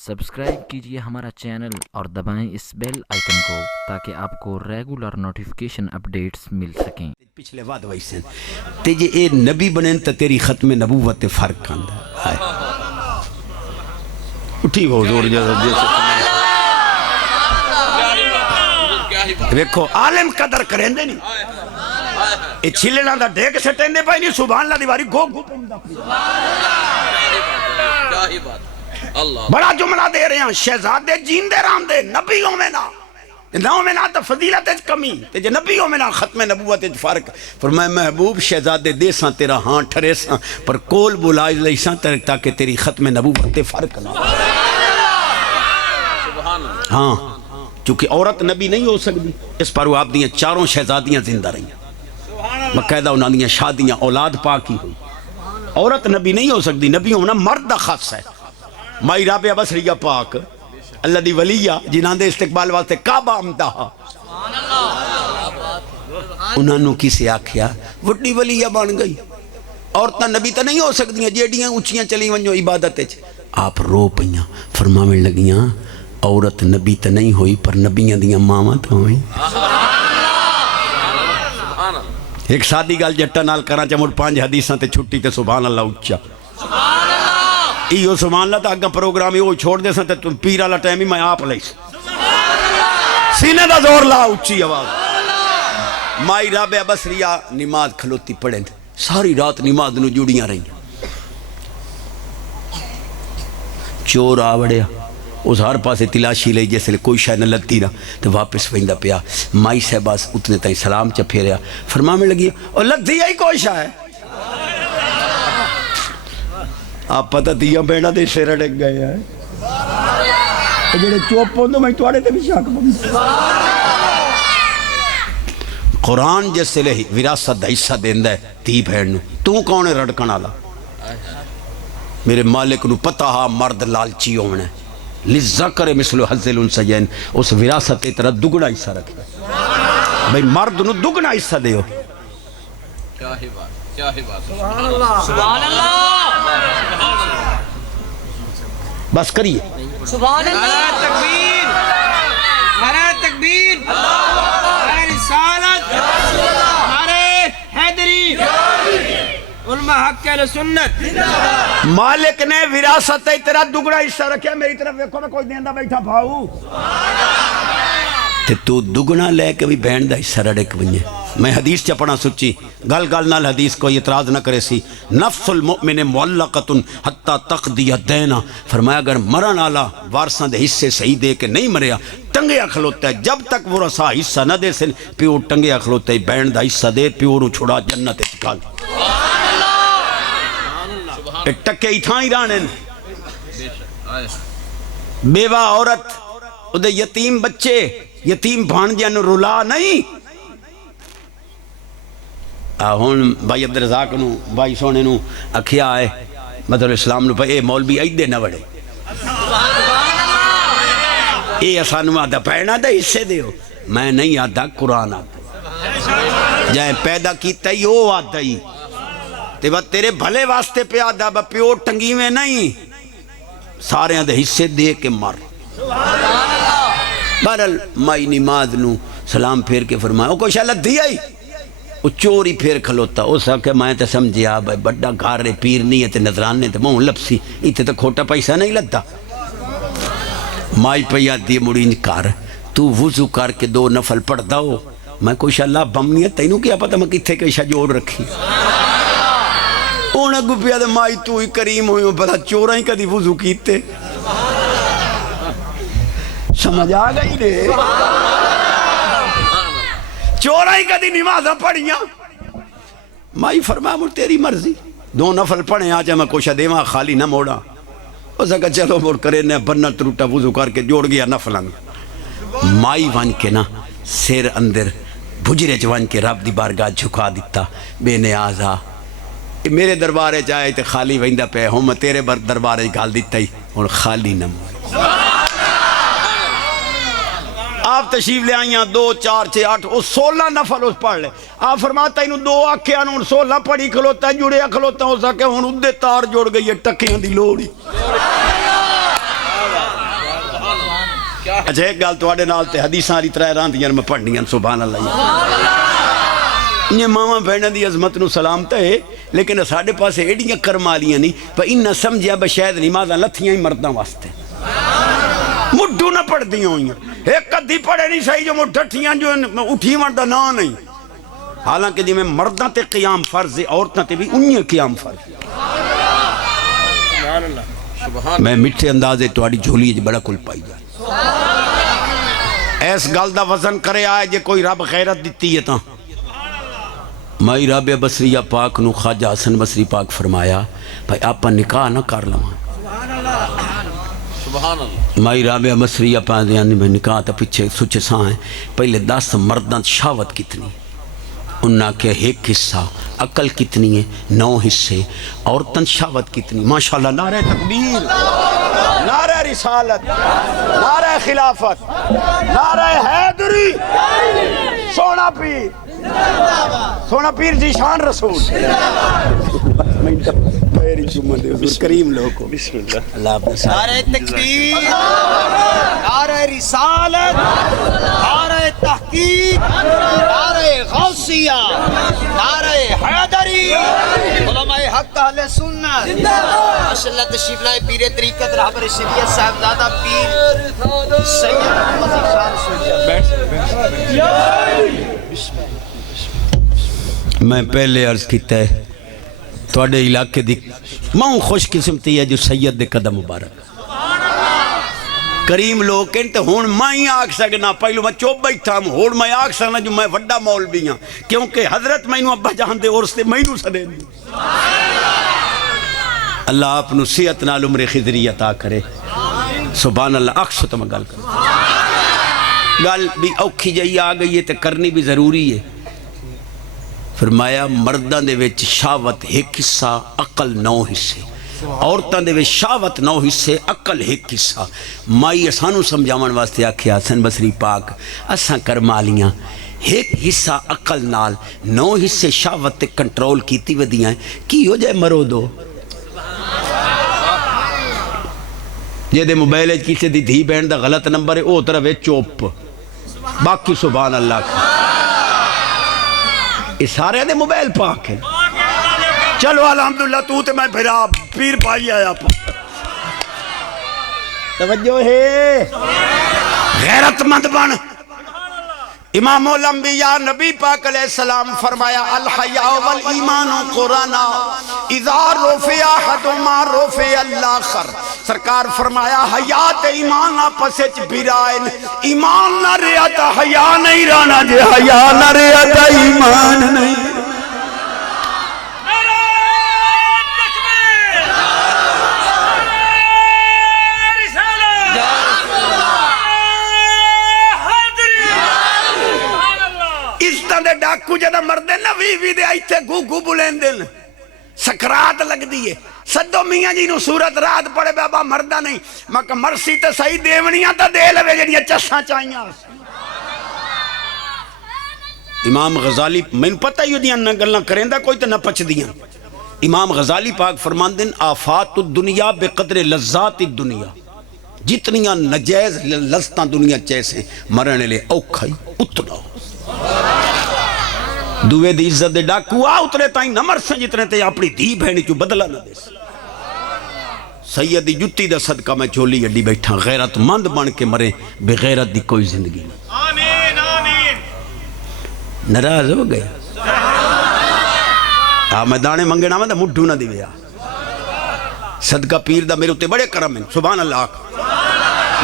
Subscribe کیجئے ہمارا channel اور دبائیں اس بیل آئیکن کو تاکہ آپ کو ریگولر نوٹیفیکیشن اپڈیٹس مل سکیں۔ پچھلے وعد ویسے تے جے اے نبی بنیں تا تیری ختم نبوت تے فرق آندا ہے۔ اٹھی وہ زور جیسے دیکھو عالم قدر کریں دے نہیں اے چھلنا دا ڈیک سٹیں دے پائی نہیں سبحان اللہ دیواری گو گو پہندا بڑا جملہ دے رہے ہیں شہزادے جیندے رام دے نبیوں میں نا تا فضیلت کمی تے جے نبیوں میں نا ختم نبوت فرق فرمائے محبوب شہزادے دے ساں تیرا ہاں ٹھرے ساں پر کول بلائی لئی ساں تاکہ تیری ختم نبوت فرق نہ ہاں چونکہ عورت نبی نہیں ہو سکتی اس پر وہ آپ دیاں چاروں شہزادیاں زندہ رہی باقاعدہ انہاں دیاں شادیاں اولاد پاکی ہوئی عورت نبی نہیں ہو سکتی نبی ہونا مرد خاص ہے مائی رابعہ بصریہ پاک اللہ دی ولیہ جنہاں دے استقبال واسطے کعبہ آمدہ انہاں نو کسے آکھیا وڈی ولیہ بن گئی عورتاں نبی تا نہیں ہو سکتی جیڑیاں اونچیاں چلی ونجو عبادت آپ رو پئیاں فرماویں لگیاں عورت نبی تا نہیں ہوئی پر نبیاں دیاں ماواں تا ہوئی ایک سادی گال جٹا نال کرا چا مڑ 5 حدیثاں تے چھٹی تے سبحان اللہ اچھا ایو سبحان اللہ تا اگا پروگرام وہ چھوڑ دے سن تے پیر والا ٹائم ہی میں آپ لئی سینے دا زور لا اچھی آواز مائی رابعہ بصریہ نماز کھلوتی پڑھیں ساری رات نماز نو جڑیاں رہی چور آوڑیا اس ہر پاسے تلاشی لئی جیسے کوئی شاہ نہ لگتی نہ تو واپس ویندہ پیا مائی صاحباز اتنے تائیں سلام چا پھیریا فرمانے لگی اور لگتی ہے کوئی شاہ ہے آپ پتہ دیا بینا دے سے رڑک گئے ہیں جڑے چوپ پوندو میں توڑے تے بھی شاک پوندو قرآن جیسے لے وراثت دا حصہ دیندہ ہے تی بھیڑنو تو کون ہے رڑکن آلا میرے مالک نو پتہ ہا مرد لالچی ہونے لذکر مثل حظ الانثیین اس وراثت طرح دگنا حصہ رکھے بھئی مرد نو دگنا حصہ دیو کیا ہی بات سبحان اللہ بس کریے سبحان اللہ تکبیر نعرہ تکبیر نعرہ رسالت نعرہ حیدری علماء حق اہل سنت مالک نے وراثت طرح دگنا حصہ رکھے میری طرف دیکھو میں کوئی دیندہ بیٹھا بھاؤ تو دگنا لے کے بھی بہن دا حصہ رڑک بنجے میں حدیث چپنا سچی گل گل نال حدیث کوئی اعتراض نہ کرے سی نفس المؤمن معلقۃ حتی تقضی دینا فرمایا اگر مرن آلا وارثاں دے حصے صحیح دے کے نہیں مریا ٹنگیا کھلوتا ہے جب تک وہ رسا حصہ نہ دے سن پیو ٹنگیا کھلوتا ہے بہن دا حصہ دے پیو رو چھوڑا جنت اتکال ٹکے اتھاں ہی رانن بیوہ عورت ادھے یتیم بچے یتیم بھانجیاں نو رلا نہیں ہون بھائی عبدالرزاق نو بھائی سونے نو اکھیا آئے مدر اسلام نو اے مولوی ایدے نہ وڑے اے اسانو آدھا پیڑنا دے حصے دیو میں نہیں آدھا قرآن آدھا جائیں پیدا کیتا ہی وہ آدھا ہی تیرے بھلے واسطے پہ آدھا با پیو ٹنگی میں نہیں سارے آدھے حصے دے کے مر بہرحال مائی نماز نو سلام پھیر کے فرمایا وہ کوئی شاہ لگ دیا ہی وہ چوری پھیر کھلوتا اس کہ میں تے سمجھیا بھائی بڑا گھر رہے پیر نہیں ہے تے نظرانے تے مہن لپسی ایتے تے کھوٹا پیسہ نہیں لگتا مائی پیا دی مڑینج کر تو وضو کر کے 2 نفل پڑھ داؤ میں کوئی شاہ اللہ بمنیت تینوں کیا پتہ میں کتھے کوئی شاہ جوڑ رکھی انہیں کو پیا دے مائی تو ہی کریم ہوئی پتہ چورہ ہی کدی وضو کیتے سمجھ آ گئی نے چورہ ہی کدی نمازہ پڑھیاں مائی فرمایا مجھ تیری مرضی 2 نفل پڑھیں آجا میں کوشا دیواں خالی نہ موڑا اسا کہا چلو موڑ کرے نے بننا تروٹا وضو کر کے جوڑ گیا نفلان مائی وان کے نا سیر اندر بھجرے جوان کے رب دی بارگاہ جھکا دیتا بے نیازا میرے دربارے جائے تے خالی ویندہ پہ ہوں میں تیرے دربارے گال دیتا ہی اور خالی نہ موڑ آپ تشریف لے آئیاں 2 4 6 8 وہ 16 نفل اس پڑھ لے آپ فرماتا انہوں 2 آکھیاں انہوں 16 پڑھی کھلوتا ہے جڑے کھلوتا ہو سکے انہوں دے تار جوڑ گئی ہے ٹکیاں دی لوڑی اچھا ایک گل تواڈے نال تے حدیثاں والی طرح راندیاں میں پڑھنیاں سبحان اللہ یہ ماما بہنوں دی عظمت نو سلام تے لیکن ساڈے پاس ایڈیاں کرمالیاں نہیں پر انہاں سمجھیا بشاید نمازاں لتھیاں ہی مرداں واسطے مڈھو نہ پڑھ دیاں ہوئیاں ایک کدی پڑھے نہیں صحیح جو مڈھٹیاں جو اٹھی مردا نہ نہیں حالانکہ جی میں مرداں تے قیام فرض ہے عورتاں تے بھی انہیں قیام فرض میں مٹھے اندازے تواڈی جھولی وچ بڑا کل پائی جا ایس گل دا وزن کرے آئے جے کوئی رب غیرت دیتی ہے تاں مائی رابعہ بصریہ پاک نو خواجہ حسن بصری پاک فرمایا بھائی آپا نکاح نہ کر لواں مائی رابعہ بصریہ پاک دیانی میں نکاح تا پیچھے سوچے ساں ہیں پہلے 10 مردان شاوت کتنی انہاں کے ایک حصہ عقل کتنی ہے 9 حصے عورتن شاوت کتنی ماشاءاللہ نعرہ تکبیر نعرہ رسالت نعرہ خلافت نعرہ حیدری سونا پیر جی شان رسول کریم لوگوں بسم اللہ اللہ اپنے ساتھ نعرہ تکبیر نعرہ رسالت نعرہ تحقیق نعرہ غوثیہ نعرہ حیدری علماء حق اہل سنت ماشاءاللہ تشریف لائے پیر طریقت رہبر شریعت صاحبزادہ پیر سید محمد شان رسول میں پہلے عرض کیتا ہے تواڈے علاقے دی ماں خوش قسمتی ہے جو سید دے قدم مبارک کریم لوگ کہتے ہون میں ہی آکھ سکنا پہلو میں چوب بیٹھا ہوں ہون میں آکھ سکنا جو میں وڈا مولوی ہوں کیونکہ حضرت میں نو ابا جان دے اور اس دے میں نو سدے اللہ آپ نو صحت نال عمر خضری عطا کرے سبحان اللہ اکسو تو میں گل کر گل بھی اوکھی جائی آ گئی ہے تے کرنی بھی ضروری ہے فرمایا مردان دے وچ شاوت ایک حصہ عقل 9 حصے عورتان دے وچ شاوت 9 حصے عقل ایک حصہ مائی اسانو سمجھاون واسطے آکھیا حسن بصری پاک اساں کرمالیاں ایک حصہ عقل نال 9 حصے شاوت تے کنٹرول کیتی ودیاں کی ہو جائے مرو دو یہ دے موبائل کسی دی دھی بہن دا غلط نمبر ہے او طرف ہے چوپ باقی سبحان اللہ کا اس سارے دے موبائل پاک ہیں چلو الحمدللہ تو تے میں پھرا پیر پائی آیا پا توجہ ہے غیرت مند بن امام الانبیاء نبی پاک علیہ السلام فرمایا الحیاء والایمان قرانا اذا رفع احدهما رفع الاخر سرکار فرمایا حیات ایمان آپس وچ بھرائن ایمان نہ رہیا تا حیا نہیں رہنا جے حیا نہ رہیا تا ایمان نہیں ڈاکو جدہ مردے نا وی دے آئیتے گو بلین دل سکرات لگ دیئے صدو میاں جی نو صورت رات پڑے بابا مردہ نہیں مکہ مرسی تے صحیح دیونیاں تا دے لوے جنیاں چساں چاہیاں امام غزالی میں پتہ ہی دیاں نہ گلنا کریں دا کوئی تا نہ پچ دیاں امام غزالی پاک فرمان دن آفات الدنیا بقدر لذات الدنیا جتنیاں نجائز لذتاں دنیا چیسے مرنے لے اوکھائی اتنا دوے دی عزت دے ڈاکو آ اترے تائیں نمر سے جتنے تے اپنی دی بہنی چو بدلہ نہ دے سیدی جتی دا صدقہ میں چولی اڈی بیٹھا غیرت مند بن کے مرے بغیرت دی کوئی زندگی نہیں آمین آمین نراز ہو گیا میں دانے منگے نامہ دا مڈھو نہ دیویا صدقہ پیر دا میرے اتے بڑے کرم ہیں سبحان اللہ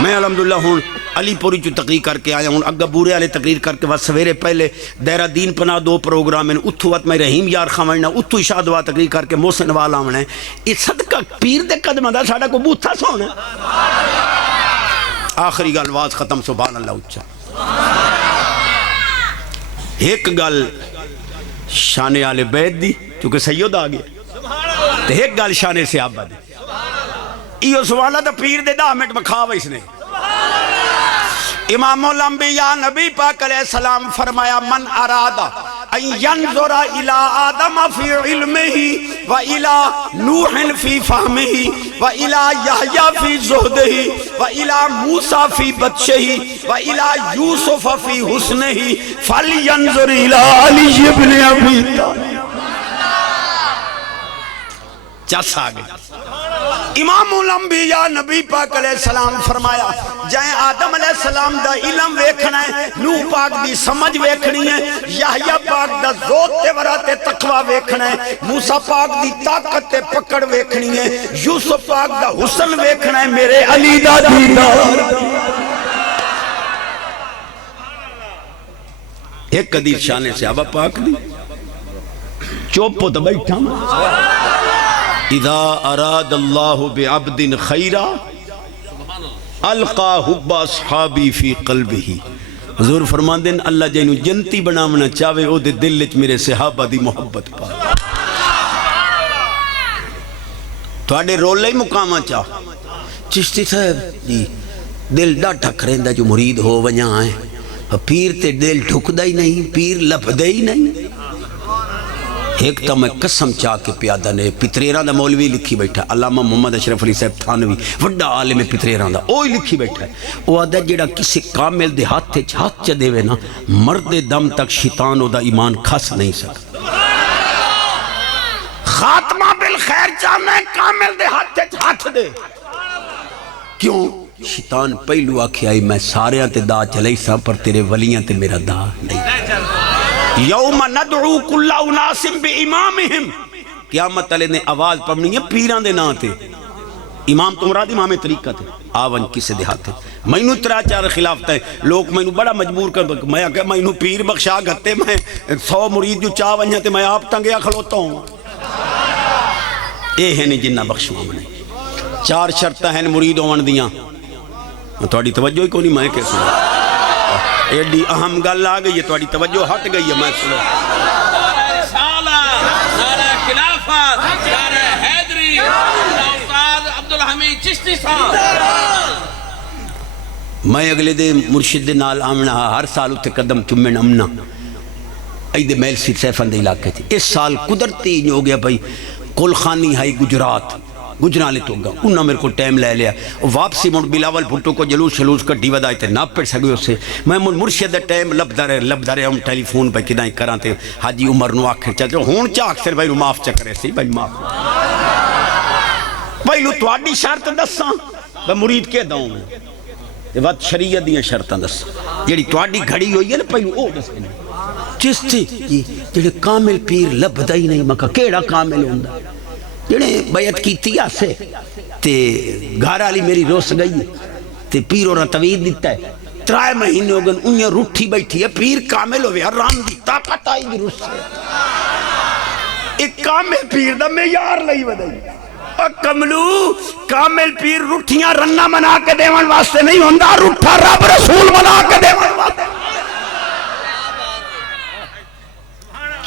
میں الحمدللہ ہوں علی پوری جو تقریر کر کے آیا ہوں اگہ بورے والے تقریر کر کے وقت سویرے پہلے دیرہ دین پناہ 2 پروگرام ہیں اتھو وقت میں رحیم یار خواہنا اتھو اشاہ دعا تقریر کر کے محسن والا ہونا ہے یہ صدقہ پیر دے قدمہ دا ساڑھا کو بوتھا سونا آخری گل واز ختم سبحان اللہ اچھا ایک گل شان آل بیت دی چونکہ سید آ گیا تو ایک گل شان صحابہ دی یہ سوالہ دا پیر دے 10 منٹ میں کھاوا اس نے امام الانبیاء نبی پاک علیہ السلام فرمایا من ارادہ ان ینظر الى آدم فی علمہ وَإِلَى نُوحٍ فِي فَهْمِهِ وَإِلَى يَحْيَى فِي زُهْدِهِ وَإِلَى مُوسَى فِي بَطْشِهِ وَإِلَى يُوسُفَ فِي حُسْنِهِ فَلْيَنظُرْ إِلَى عَلِيِّ بْنِ أَبِي طَالِبٍ۔ چس آگے امام الانبیاء نبی پاک علیہ السلام فرمایا جائیں آدم علیہ السلام دا علم ویکھنا ہے، نوح پاک دی سمجھ ویکھنی ہے، یحییٰ پاک دا ذوق تے ورات تقوی ویکھنا ہے، موسیٰ پاک دی طاقت تے پکڑ ویکھنی ہے، یوسف پاک دا حسن ویکھنا ہے، میرے علی دا دیدار۔ ایک حدیث شان صحابہ پاک دی چوپو تو بیٹھا اذا اراد اللہ بعبد خیرا القا حب اصحابی فی قلبہی۔ حضور فرمان دین اللہ جنہوں جنتی بنامنا چاہوے او دے دل وچ میرے صحابہ دی محبت پا تواڈے رولے مقامہ چاہ چشتی صاحب جی دل ڈاٹھا کریندہ جو مرید ہو ونیا ہے، پیر تے دل ٹھکدہ ہی نہیں، پیر لپدہ ہی نہیں۔ ایک تا میں قسم چاہ کے پیادہ نے پتریران دا مولوی لکھی بیٹھا علامہ محمد اشرف علی صاحب تھانوی وڈا عالم پتریران دا اوہی لکھی بیٹھا ہے، وہ آدھا جیڑا کسی کامل دے ہاتھ چا دے وے نا مرد دم تک شیطان او دا ایمان کھس نہیں سکتا۔ خاتمہ بالخیر چاہنا ہے کامل دے ہاتھ دے، کیوں؟ شیطان پہلو آکھے آئی میں ساریاں تے دا چلئی سا پر تیرے ولیاں تے میرا دا نہیں۔ یوم ندعو کل اناس بامامہم، قیامت علیہ نے آواز پڑھنی ہے پیران دے نا تے، امام تمراد امام طریقہ تے آون کسے دیہاتے میں نو ترا چار خلاف تے لوگ میں نو بڑا مجبور کر میں کہ میں نو پیر بخشا گھتے میں 100 مرید جو چاہ ونیا تے میں آپ تنگیا کھلوتا ہوں، اے ہے نہیں جنہ بخشوا منے 4 شرطہ ہیں مرید ہون دیاں، تھوڑی توجہ ہی کو نہیں میں کیسے ایڈی اہم گل آ گئی ہے، تھوڑی توجہ ہٹ گئی ہے، میں سنو نعرہ رسالت، نعرہ خلافت، نعرہ حیدری، استاد عبدالحمید چشتی صاحب۔ میں اگلے دے مرشد دے نال آمنا ہر سال اتے قدم چمن امنا ایدے میل سیر سیفن دے علاقے تھی، اس سال قدرتی ہو گیا بھائی کل خانی ہائی گجرات گجرالے تو گا انہاں میرے کو ٹائم لے لیا واپسی مڑ بلاول بھٹو کو جلوس شلوس کا ڈیوہ دائی تے نہ پڑ سکے اس سے میں مرشد ٹائم لب دارے ہم ٹیلی فون پہ کدائیں کران تے حاجی عمر نو آخر چاہتے ہون چاہ اکثر بھائی نو معاف چکرے سی بھائی معاف بھائی لو تواڈی شرط دساں میں مرید کے داؤں میں یہ بات شریعت دیاں شرطاں دساں جیڑی تواڈی گھڑی ہوئی ہے نا پہلو او دسیں چستی جی جیڑے کامل پیر لب دائی نہیں مکہ کیڑا کامل ہوندہ جنہیں بیعت کی تیا سے تے گھر آلی میری روس گئی تے پیر اور توید دیتا ہے 3 مہینے ہو گئے انہیں روٹھی بیٹھی ہے پیر کامل ہوئے حرام دی طاقت آئی دی روس سے ایک کامل پیر دا میں یار لئی ودائی اور کملو کامل پیر روٹھیاں رنہ منا کے دیوان واسطے نہیں ہوندہ روٹھا رب رسول منا کے دیوان واسطے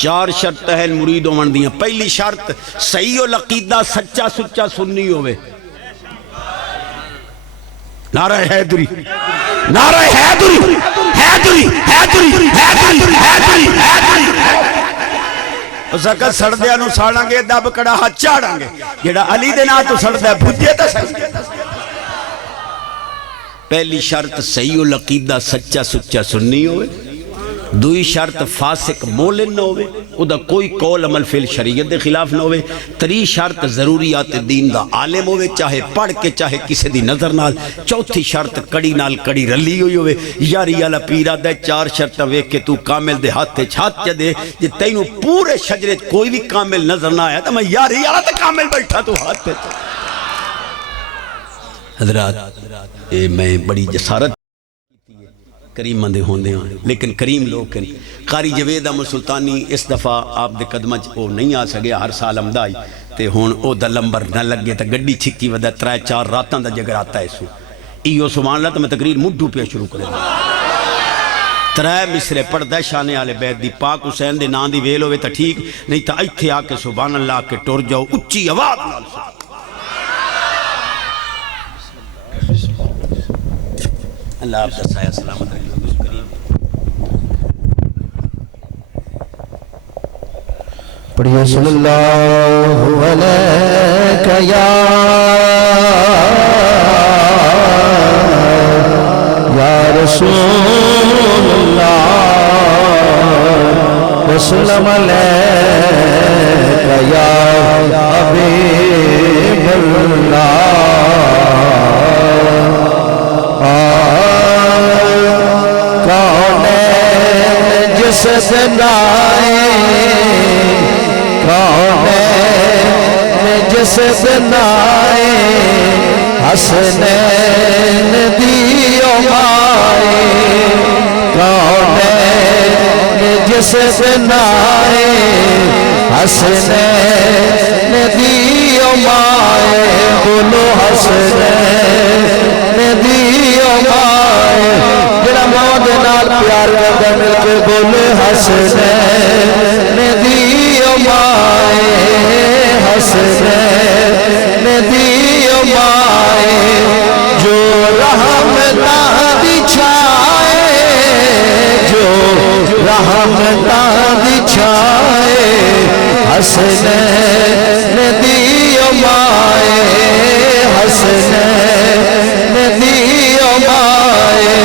4 شرط ہے مرید ہومن دیاں پہلی شرط صحیح و لقیدہ سچا سچا سننی ہوئے نعرہ حیدری نعرہ حیدری حیدری حیدری حیدری حیدری حیدری اس کا سردیاں نو ساڑاں گے دب کڑا ہاتھ چاڑاں گے جیڑا علی دے نا تو سردیاں بھجے تا سکتے پہلی شرط صحیح و لقیدہ سچا سچا سننی ہوئے دوئی شرط فاسق مولن نہ ہوئے او دا کوئی قول عمل فعل شریعت دے خلاف نہ ہوئے 3 شرط ضروریات دین دا عالم ہوئے چاہے پڑھ کے چاہے کسی دی نظر نال 4 شرط کڑی نال کڑی رلی ہوئی ہوئے یاری والا پیرا دے 4 شرط ویکھ کے تو کامل دے ہاتھ چھات چ دے جے تینوں پورے شجرے کوئی بھی کامل نظر نہ آیا تو میں یاری والا تے کامل بیٹھا تو ہاتھ پہ حضرات میں بڑی جسارت کریم مندے ہوندے ہیں لیکن کریم لوگ ہیں قاری جوید احمد سلطانی اس دفعہ آپ دے قدمہ وہ نہیں آ سکے ہر سال امدائی تے ہون او دا لمبر نہ لگے تا گڑی چھکی ودا 3-4 راتاں دا جگر آتا ہے سو ایو سبحان اللہ تو میں تقریر مڈھو پہ شروع کرے 3 مصرے پڑھدہ شانے آلے بیت دی پاک حسین دے نان دی ویل ہوئے تا ٹھیک نہیں تا ایتھے آ کے سبحان اللہ کے ٹور جاؤ اچھی آواز نال اللہ آپ دا سایہ سلامت رکھے پڑھیے صلی اللہ علیہ یا رسول اللہ وسلم علیہ یا حبیب اللہ کونین جس بنائے کونین جس بنائے حسنین دیو مائے کونین جس بنائے حسنین دیو مائے بولو حسنین دیو مائے جڑا موت نال پیار کردا مل کے بولے حسنین دیو مائے حسنین دیو مائے جو رحمتاں بچھائے جو رحمتاں بچھائے حسنین دیو مائے حسنین دیو مائے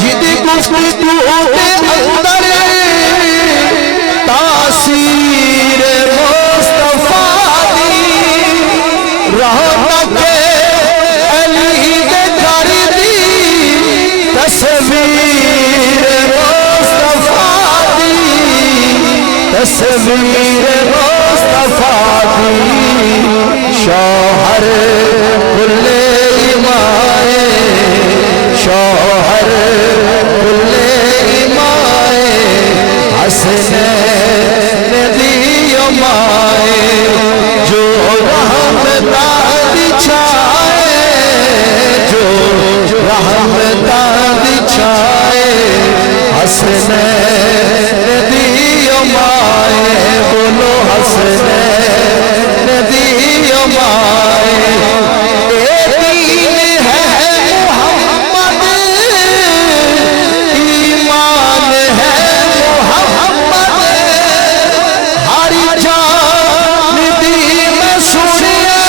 جدی گفتگو کے اندر تاثیر مصطفیٰ دی رحمت علی دے گھر دی تصویر مصطفیٰ دی تصویر مصطفیٰ دی شوہر کل ایمائے شوہر کل ایمائے حسنین دیو مائے جو رحمتاں بچھائے جو رحمتاں بچھائے حسنین دیو مائے بولو حسنین دیو مائے دین ہے محمد ایمان ہے محمد ہر جان دی میں سنیے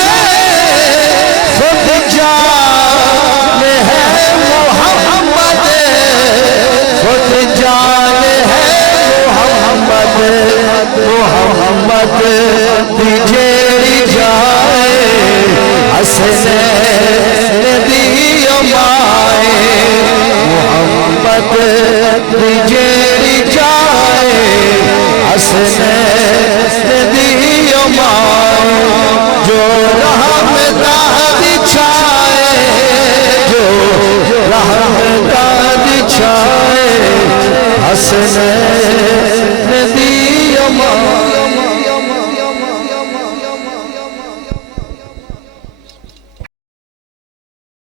خود جان ہے محمد خود جان ہے محمد محمد دی جیڑی جائے حسنین دیو مائے محمد دی جیڑی جائے حسنین دیو مائے جو رحمتاں بچھائے جو رحمتاں بچھائے حسنین دیو مائے